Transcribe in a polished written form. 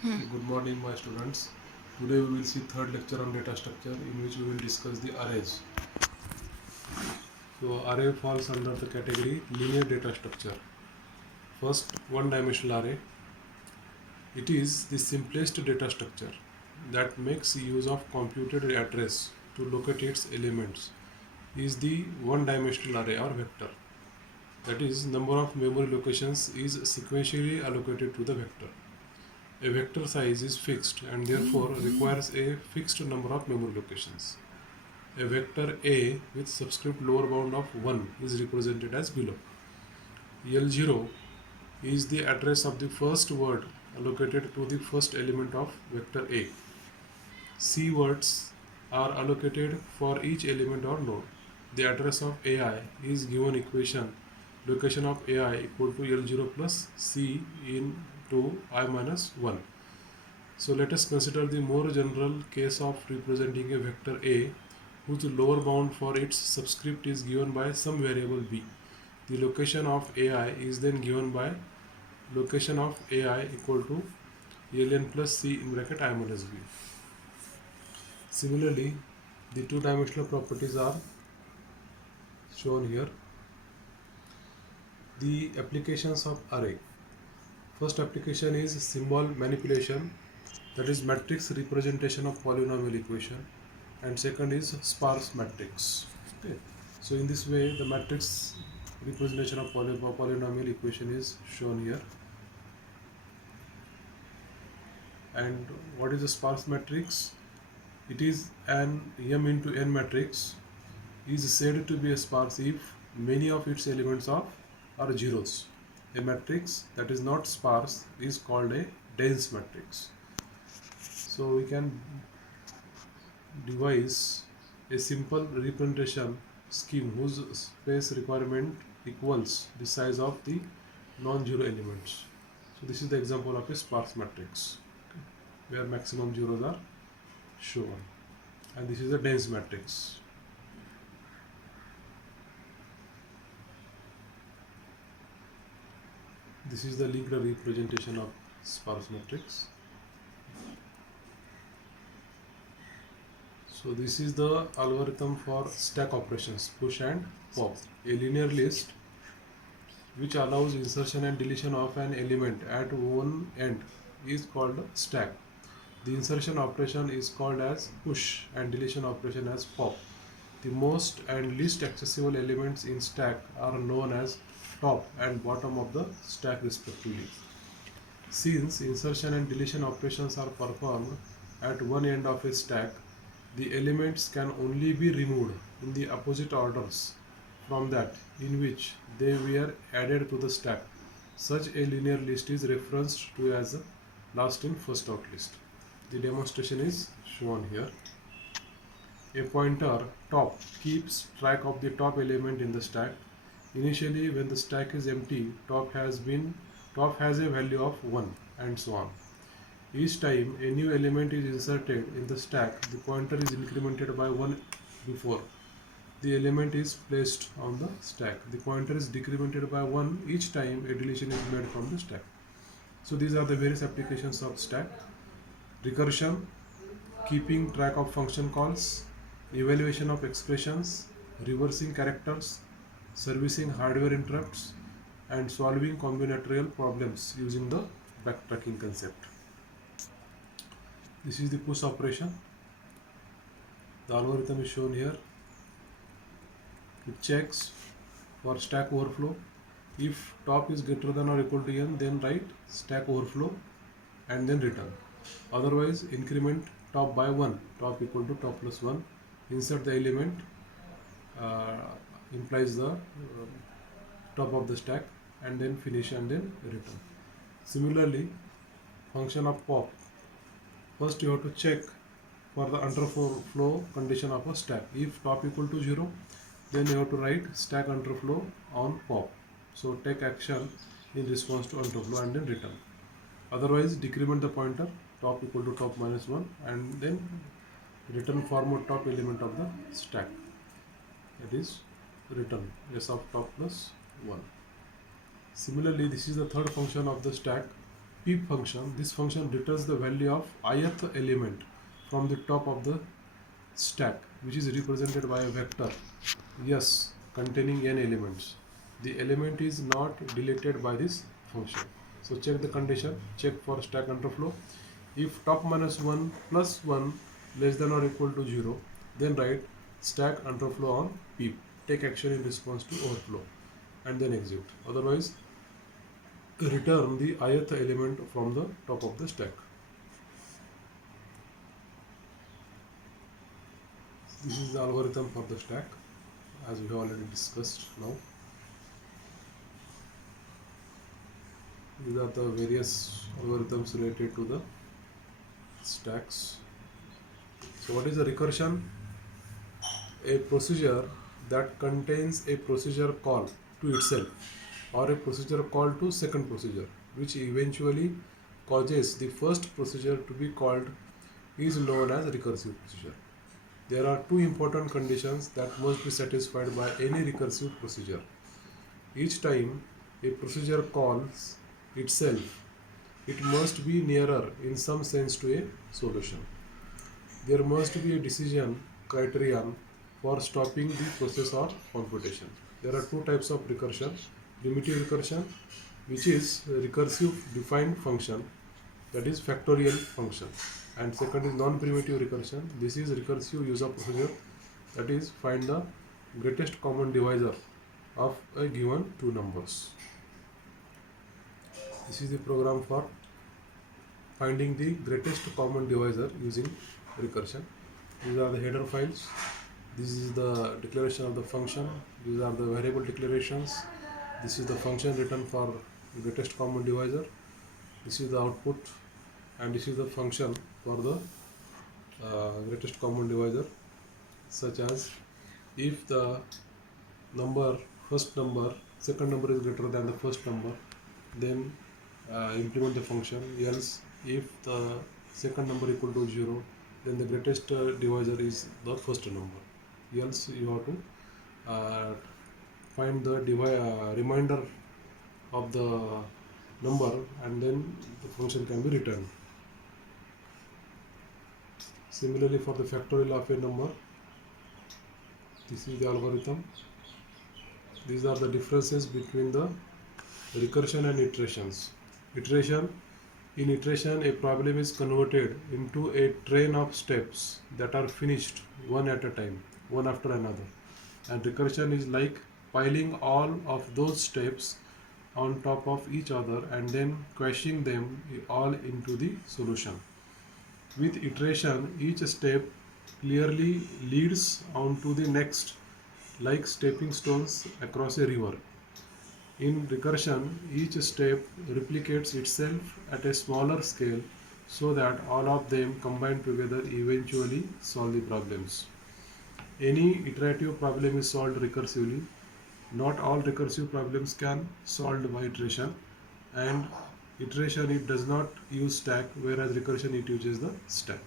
Good morning, my students. Today we will see third lecture on data structure, in which we will discuss the arrays. So array falls under the category linear data structure. First, one-dimensional array. It is the simplest data structure that makes use of computed address to locate its elements. Is the one-dimensional array or vector. That is, number of memory locations is sequentially allocated to the vector. A vector size is fixed and therefore requires a fixed number of memory locations. A vector A with subscript lower bound of 1 is represented as below. L0 is the address of the first word allocated to the first element of vector A. C words are allocated for each element or node. The address of AI is given equation location of AI equal to L0 plus C into I minus 1. So let us consider the more general case of representing a vector A whose lower bound for its subscript is given by some variable b. The location of AI is then given by location of AI equal to ln plus c in bracket I minus b. Similarly, the two-dimensional properties are shown here. The applications of array. First application is symbol manipulation, that is matrix representation of polynomial equation, and second is sparse matrix. Okay. So in this way the matrix representation of polynomial equation is shown here. And what is the sparse matrix? It is an m into n matrix is said to be a sparse if many of its elements are zeros. A matrix that is not sparse is called a dense matrix. So we can devise a simple representation scheme whose space requirement equals the size of the non-zero elements. So this is the example of a sparse matrix, okay, where maximum zeros are shown, and this is a dense matrix. This is the linked representation of sparse matrix. So this is the algorithm for stack operations, push and pop. A linear list which allows insertion and deletion of an element at one end is called stack. The insertion operation is called as push and deletion operation as pop. The most and least accessible elements in stack are known as top and bottom of the stack respectively. Since insertion and deletion operations are performed at one end of a stack, the elements can only be removed in the opposite orders from that in which they were added to the stack. Such a linear list is referenced to as a last in first out list. The demonstration is shown here. A pointer top keeps track of the top element in the stack. Initially, when the stack is empty, top has a value of 1 and so on. Each time a new element is inserted in the stack, the pointer is incremented by 1 before the element is placed on the stack. The pointer is decremented by 1 each time a deletion is made from the stack. So these are the various applications of stack. Recursion, keeping track of function calls, evaluation of expressions, reversing characters, servicing hardware interrupts, and solving combinatorial problems using the backtracking concept. This is the push operation. The algorithm is shown here. It checks for stack overflow. If top is greater than or equal to n, then write stack overflow and then return. Otherwise, increment top by 1, top equal to top plus 1. Insert the element, implies the top of the stack, and then finish and then return. Similarly, function of pop. First you have to check for the underflow condition of a stack. If top equal to 0, then you have to write stack underflow on pop. So take action in response to underflow and then return. Otherwise, decrement the pointer top equal to top minus 1 and then return forward top element of the stack, that is return s of top plus 1. Similarly, this is the third function of the stack. peep function, this function returns the value of ith element from the top of the stack, which is represented by a vector S containing n elements. The element is not deleted by this function. So check the condition, check for stack underflow. If top minus 1 plus 1 less than or equal to 0, then write stack underflow on peep. Take action in response to overflow and then exit. Otherwise, return the ith element from the top of the stack. This is the algorithm for the stack, as we have already discussed now. These are the various algorithms related to the stacks. So what is a recursion? A procedure that contains a procedure call to itself or a procedure call to second procedure, which eventually causes the first procedure to be called, is known as recursive procedure. There are two important conditions that must be satisfied by any recursive procedure. Each time a procedure calls itself, it must be nearer in some sense to a solution. There must be a decision criterion for stopping the process of computation. There are two types of recursion: primitive recursion, which is a recursive defined function, that is factorial function, and second is non-primitive recursion. This is recursive use of procedure, that is find the greatest common divisor of a given two numbers. This is the program for finding the greatest common divisor using recursion. These are the header files. This is the declaration of the function. These are the variable declarations. This is the function written for greatest common divisor. This is the output, and this is the function for the greatest common divisor, such as if the first number, second number is greater than the first number, then implement the function. Else, if the second number equal to 0, then the greatest divisor is the first number. Else, you have to find the remainder of the number, and then the function can be returned. Similarly, for the factorial of a number, this is the algorithm. These are the differences between the recursion and iterations. In iteration, a problem is converted into a train of steps that are finished one at a time, one after another. And recursion is like piling all of those steps on top of each other and then quashing them all into the solution. With iteration, each step clearly leads on to the next, like stepping stones across a river. In recursion, each step replicates itself at a smaller scale so that all of them combined together eventually solve the problems. Any iterative problem is solved recursively. Not all recursive problems can solved by iteration, and iteration it does not use stack, whereas recursion it uses the stack.